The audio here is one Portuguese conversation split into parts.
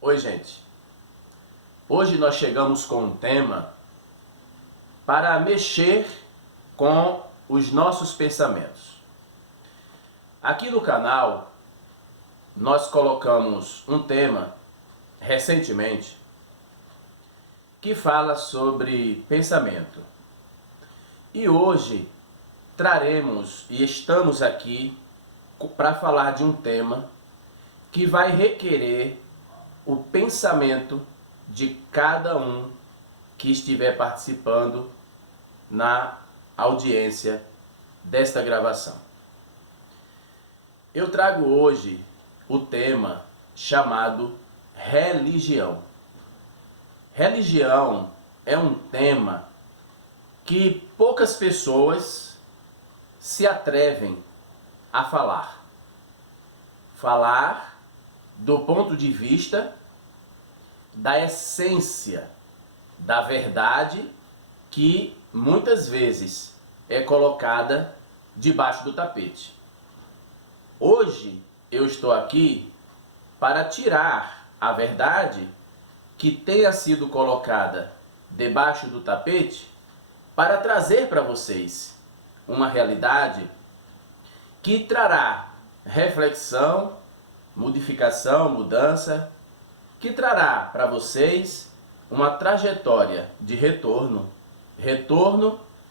Oi, gente. Hoje nós chegamos com um tema para mexer com os nossos pensamentos. Aqui no canal nós colocamos um tema recentemente que fala sobre pensamento. E hoje traremos e estamos aqui para falar de um tema que vai requerer o pensamento de cada um que estiver participando na audiência desta gravação. Eu trago hoje o tema chamado religião. Religião é um tema que poucas pessoas se atrevem a falar. Falar do ponto de vista da essência, da verdade que muitas vezes é colocada debaixo do tapete. Hoje eu estou aqui para tirar a verdade que tenha sido colocada debaixo do tapete para trazer para vocês uma realidade que trará reflexão, modificação, mudança, que trará para vocês uma trajetória de retorno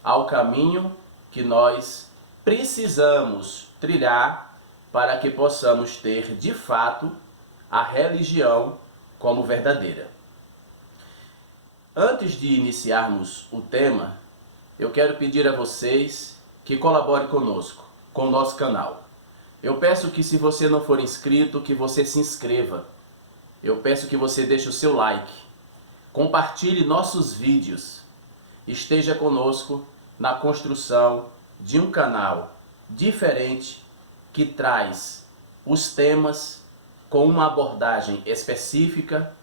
ao caminho que nós precisamos trilhar para que possamos ter de fato a religião como verdadeira. Antes de iniciarmos o tema, eu quero pedir a vocês que colaborem conosco, com o nosso canal. Eu peço que, se você não for inscrito, que você se inscreva. Eu peço que você deixe o seu like. Compartilhe nossos vídeos. Esteja conosco na construção de um canal diferente que traz os temas com uma abordagem específica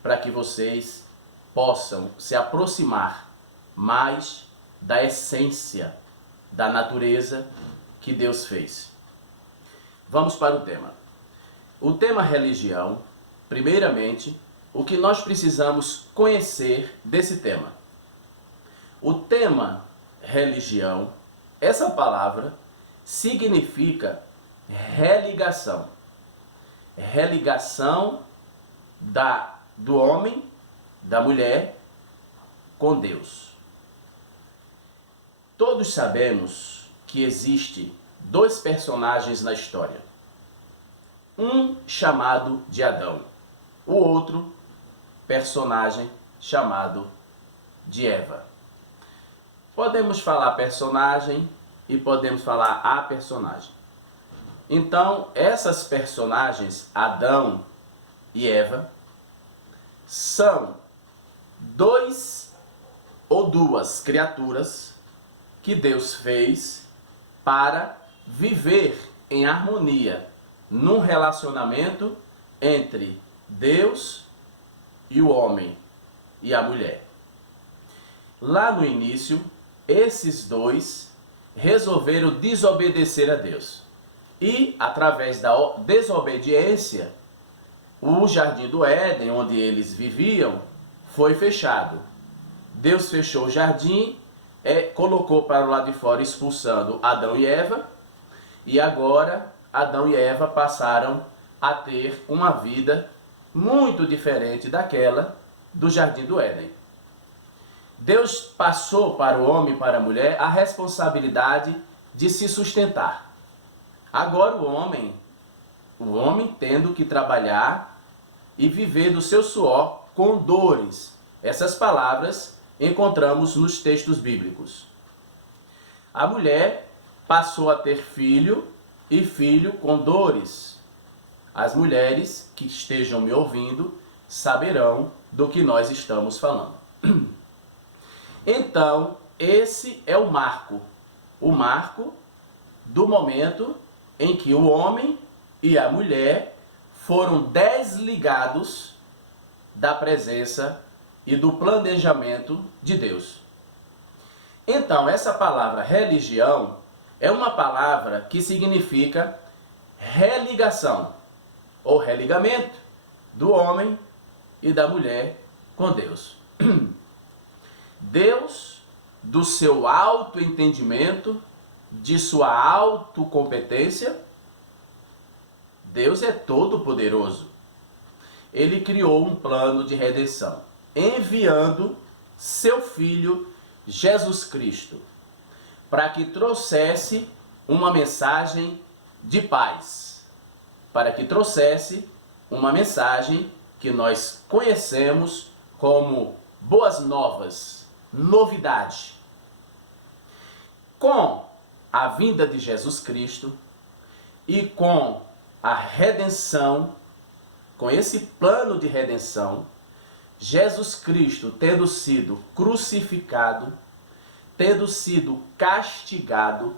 para que vocês possam se aproximar mais da essência da natureza que Deus fez. Vamos para o tema. O tema religião, primeiramente, o que nós precisamos conhecer desse tema. O tema religião, essa palavra significa religação. Religação do homem, da mulher, com Deus. Todos sabemos que existe dois personagens na história. Um chamado de Adão, o outro personagem chamado de Eva. Podemos falar personagem e podemos falar a personagem. Então, essas personagens, Adão e Eva, são dois ou duas criaturas que Deus fez para viver em harmonia num relacionamento entre Deus e o homem e a mulher. Lá no início, esses dois resolveram desobedecer a Deus. E, através da desobediência, o jardim do Éden, onde eles viviam, foi fechado. Deus fechou o jardim, colocou para o lado de fora, expulsando Adão e Eva, e agora Adão e Eva passaram a ter uma vida muito diferente daquela do jardim do Éden. Deus passou para o homem e para a mulher a responsabilidade de se sustentar. Agora o homem tendo que trabalhar e viver do seu suor com dores. Essas palavras encontramos nos textos bíblicos. A mulher passou a ter filho e filho com dores. As mulheres que estejam me ouvindo saberão do que nós estamos falando. Então, esse é o marco do momento em que o homem e a mulher foram desligados da presença e do planejamento de Deus. Então, essa palavra religião é uma palavra que significa religação ou religamento do homem e da mulher com Deus. Deus, do seu alto entendimento, de sua autocompetência, Deus é todo poderoso. Ele criou um plano de redenção, enviando seu Filho Jesus Cristo, para que trouxesse uma mensagem de paz, para que trouxesse uma mensagem que nós conhecemos como boas novas, novidade. Com a vinda de Jesus Cristo e com a redenção, com esse plano de redenção, Jesus Cristo tendo sido crucificado, tendo sido castigado,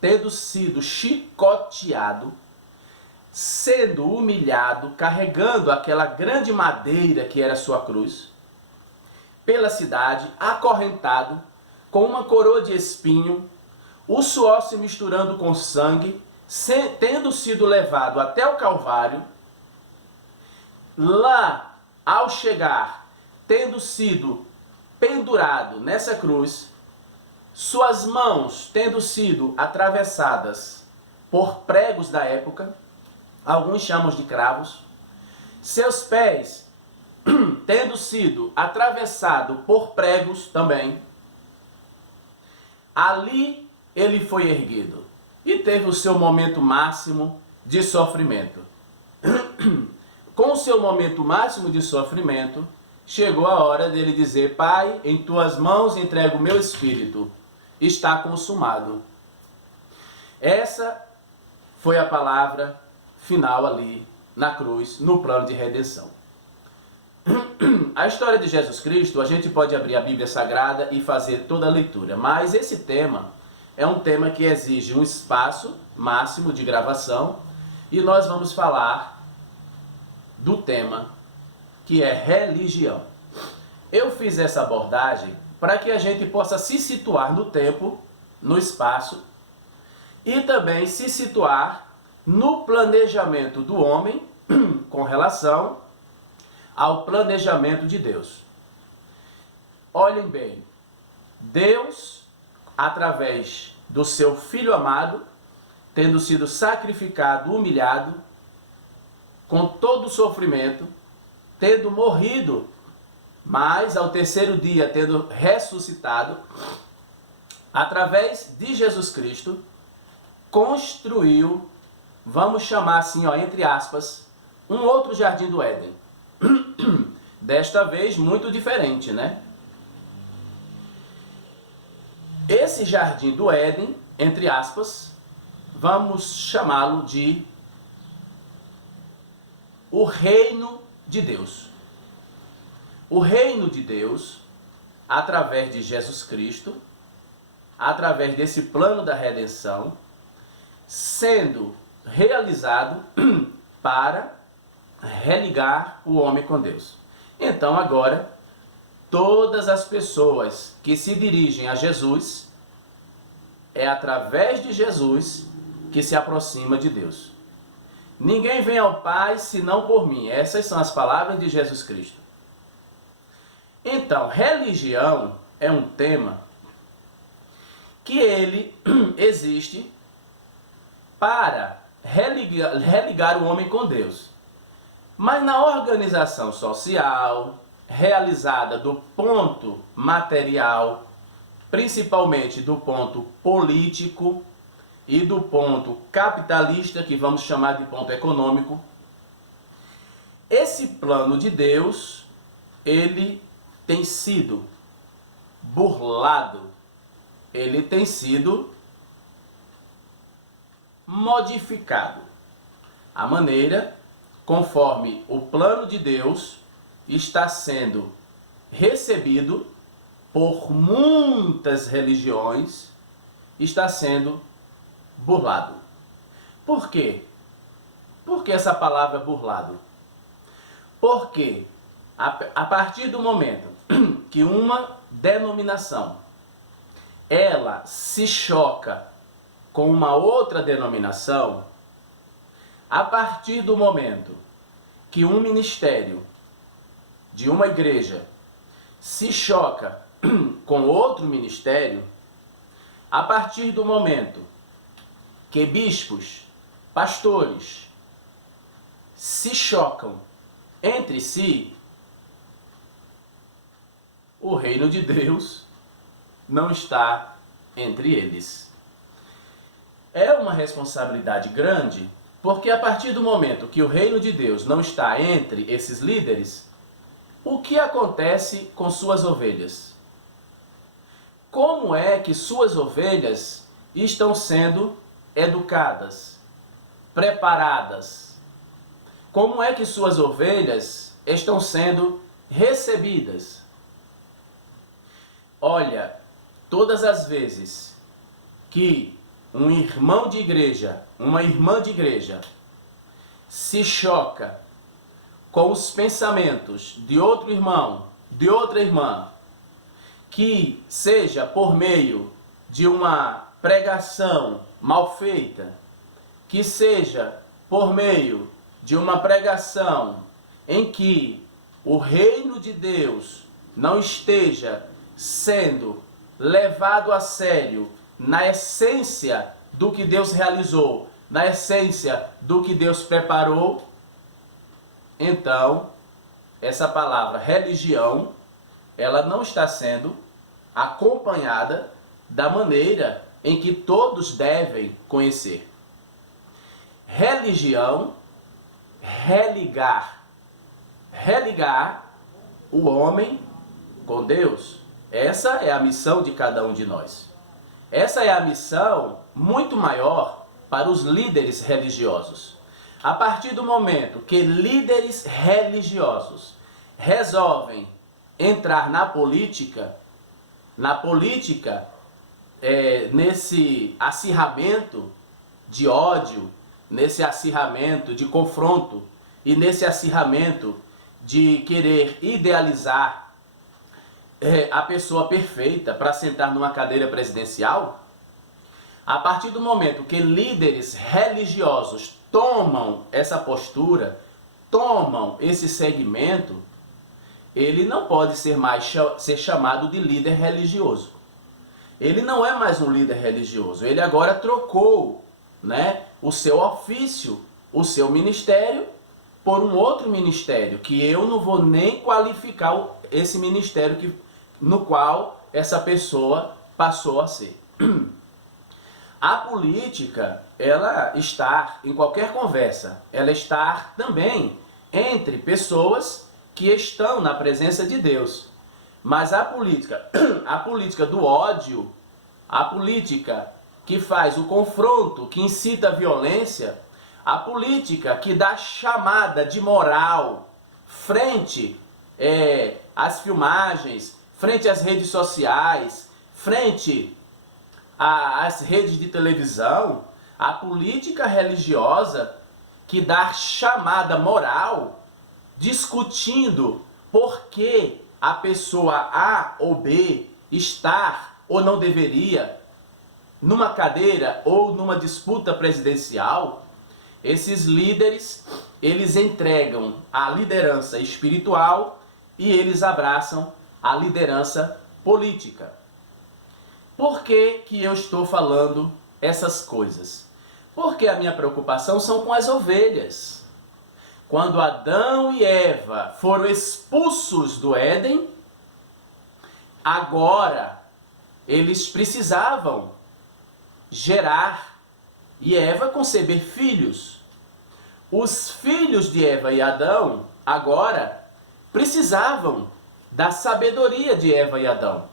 tendo sido chicoteado, sendo humilhado, carregando aquela grande madeira que era sua cruz, pela cidade, acorrentado, com uma coroa de espinho, o suor se misturando com sangue, tendo sido levado até o Calvário, lá, ao chegar, tendo sido pendurado nessa cruz, suas mãos tendo sido atravessadas por pregos da época, alguns chamam de cravos, seus pés tendo sido atravessados por pregos também, ali ele foi erguido e teve o seu momento máximo de sofrimento. Com o seu momento máximo de sofrimento, chegou a hora dele dizer: Pai, em tuas mãos entrego o meu espírito, está consumado. Essa foi a palavra final ali na cruz, no plano de redenção. A história de Jesus Cristo, a gente pode abrir a Bíblia Sagrada e fazer toda a leitura, mas esse tema é um tema que exige um espaço máximo de gravação e nós vamos falar do tema que é religião. Eu fiz essa abordagem para que a gente possa se situar no tempo, no espaço e também se situar no planejamento do homem com relação ao planejamento de Deus. Olhem bem, Deus, através do seu Filho amado, tendo sido sacrificado, humilhado, com todo o sofrimento, tendo morrido, mas ao terceiro dia tendo ressuscitado, através de Jesus Cristo, construiu, vamos chamar assim, ó, entre aspas, um outro jardim do Éden. Desta vez muito diferente, né? Esse jardim do Éden, entre aspas, vamos chamá-lo de o reino de Deus. O reino de Deus, através de Jesus Cristo, através desse plano da redenção, sendo realizado para religar o homem com Deus. Então agora, todas as pessoas que se dirigem a Jesus, é através de Jesus que se aproxima de Deus. Ninguém vem ao Pai senão por mim. Essas são as palavras de Jesus Cristo. Então, religião é um tema que ele existe para religar o homem com Deus. Mas na organização social, realizada do ponto material, principalmente do ponto político e do ponto capitalista, que vamos chamar de ponto econômico, esse plano de Deus, ele tem sido burlado, ele tem sido modificado. A maneira conforme o plano de Deus está sendo recebido por muitas religiões, está sendo burlado. Por quê? Por que essa palavra burlado? Porque a partir do momento que uma denominação ela se choca com uma outra denominação, a partir do momento que um ministério de uma igreja se choca com outro ministério, a partir do momento que bispos, pastores se chocam entre si, o reino de Deus não está entre eles. É uma responsabilidade grande, porque a partir do momento que o reino de Deus não está entre esses líderes, o que acontece com suas ovelhas? Como é que suas ovelhas estão sendo educadas, preparadas? Como é que suas ovelhas estão sendo recebidas? Olha, todas as vezes que um irmão de igreja, uma irmã de igreja, se choca com os pensamentos de outro irmão, de outra irmã, que seja por meio de uma pregação mal feita, que seja por meio de uma pregação em que o reino de Deus não esteja sendo levado a sério na essência do que Deus realizou, na essência do que Deus preparou, então essa palavra religião, ela não está sendo acompanhada da maneira em que todos devem conhecer. Religião, religar o homem com Deus. Essa é a missão de cada um de nós. Essa é a missão muito maior para os líderes religiosos. A partir do momento que líderes religiosos resolvem entrar na política, nesse acirramento de ódio, nesse acirramento de confronto e nesse acirramento de querer idealizar a pessoa perfeita para sentar numa cadeira presidencial, a partir do momento que líderes religiosos tomam essa postura, tomam esse segmento, ele não pode ser chamado de líder religioso. Ele não é mais um líder religioso, ele agora trocou, o seu ofício, o seu ministério, por um outro ministério, que eu não vou nem qualificar esse ministério no qual essa pessoa passou a ser. A política, ela está em qualquer conversa, ela está também entre pessoas que estão na presença de Deus. Mas a política do ódio, a política que faz o confronto, que incita a violência, a política que dá chamada de moral frente às filmagens, frente às redes sociais, frente às redes de televisão, a política religiosa que dá chamada moral, discutindo por que a pessoa A ou B estar ou não deveria numa cadeira ou numa disputa presidencial, esses líderes, eles entregam a liderança espiritual e eles abraçam a liderança política. Por que eu estou falando essas coisas? Porque a minha preocupação são com as ovelhas. Quando Adão e Eva foram expulsos do Éden, agora eles precisavam gerar e Eva conceber filhos. Os filhos de Eva e Adão agora precisavam da sabedoria de Eva e Adão.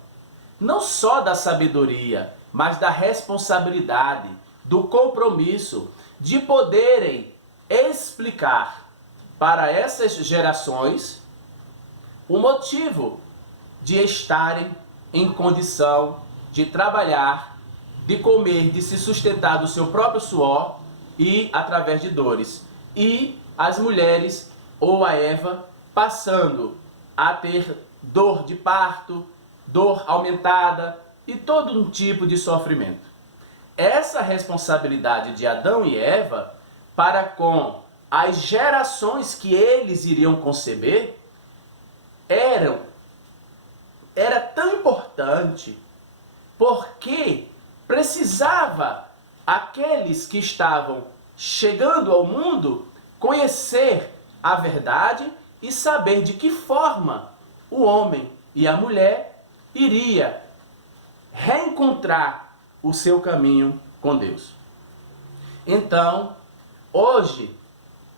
Não só da sabedoria, mas da responsabilidade, do compromisso de poderem explicar para essas gerações o motivo de estarem em condição de trabalhar, de comer, de se sustentar do seu próprio suor e através de dores. E as mulheres ou a Eva passando a ter dor de parto, dor aumentada e todo um tipo de sofrimento. Essa responsabilidade de Adão e Eva para com as gerações que eles iriam conceber importante, porque precisava aqueles que estavam chegando ao mundo conhecer a verdade e saber de que forma o homem e a mulher iria reencontrar o seu caminho com Deus. Então, hoje,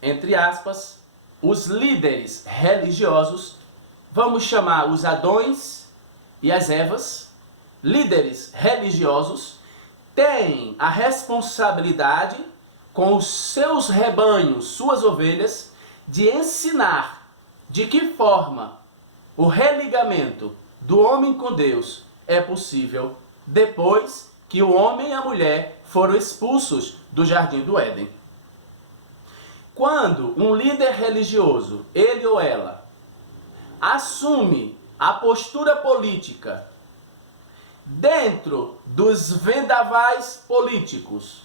entre aspas, os líderes religiosos, vamos chamar os Adões e as Evas, líderes religiosos, têm a responsabilidade com os seus rebanhos, suas ovelhas, de ensinar de que forma o religamento do homem com Deus é possível depois que o homem e a mulher foram expulsos do Jardim do Éden. Quando um líder religioso, ele ou ela, assume a postura política dentro dos vendavais políticos,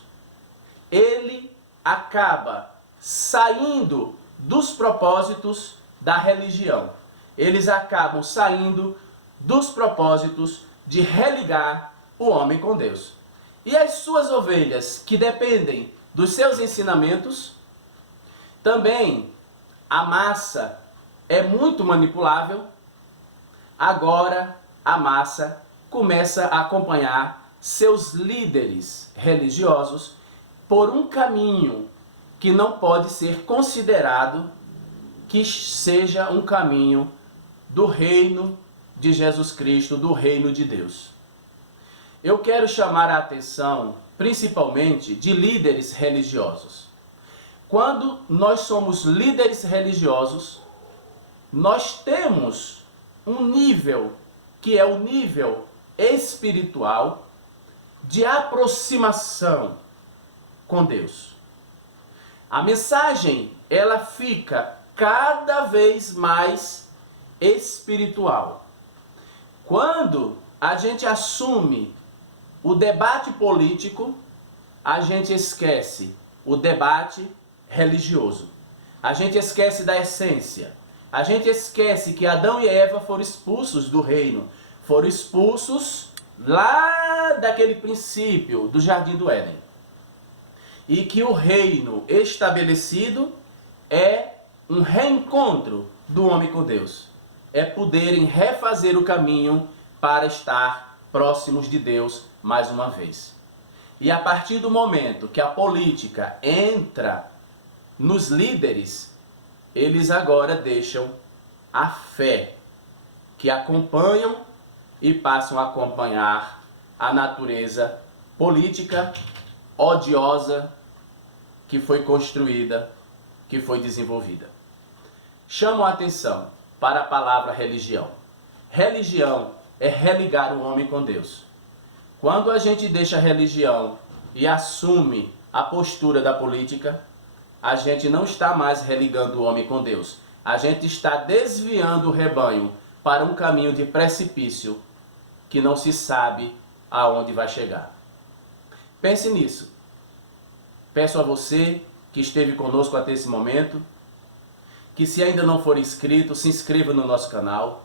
ele acaba saindo dos propósitos da religião. Eles acabam saindo dos propósitos de religar o homem com Deus. E as suas ovelhas, que dependem dos seus ensinamentos, também a massa é muito manipulável. Agora a massa começa a acompanhar seus líderes religiosos por um caminho que não pode ser considerado que seja um caminho do reino de Jesus Cristo, do reino de Deus. Eu quero chamar a atenção, principalmente, de líderes religiosos. Quando nós somos líderes religiosos, nós temos um nível, que é o nível espiritual, de aproximação com Deus. A mensagem, ela fica cada vez mais espiritual. Quando a gente assume o debate político, a gente esquece o debate religioso. A gente esquece da essência. A gente esquece que Adão e Eva foram expulsos do reino. Foram expulsos lá daquele princípio do Jardim do Éden. E que o reino estabelecido é um reencontro do homem com Deus. É poderem refazer o caminho para estar próximos de Deus mais uma vez. E a partir do momento que a política entra nos líderes, eles agora deixam a fé, que acompanham e passam a acompanhar a natureza política odiosa que foi construída, que foi desenvolvida. Chamo a atenção para a palavra religião. Religião é religar o homem com Deus. Quando a gente deixa a religião e assume a postura da política, a gente não está mais religando o homem com Deus. A gente está desviando o rebanho para um caminho de precipício que não se sabe aonde vai chegar. Pense nisso. Peço a você que esteve conosco até esse momento, que se ainda não for inscrito, se inscreva no nosso canal,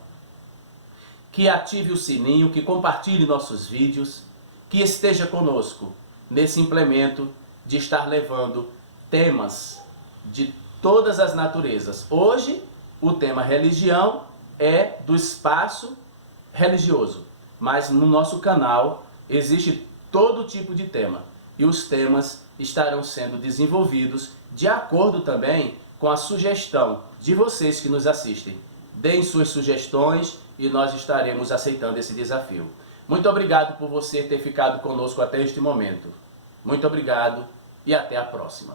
que ative o sininho, que compartilhe nossos vídeos, que esteja conosco nesse implemento de estar levando temas de todas as naturezas. Hoje, o tema religião é do espaço religioso, mas no nosso canal existe todo tipo de tema. E os temas estarão sendo desenvolvidos de acordo também com a sugestão de vocês que nos assistem. Deem suas sugestões e nós estaremos aceitando esse desafio. Muito obrigado por você ter ficado conosco até este momento. Muito obrigado e até a próxima.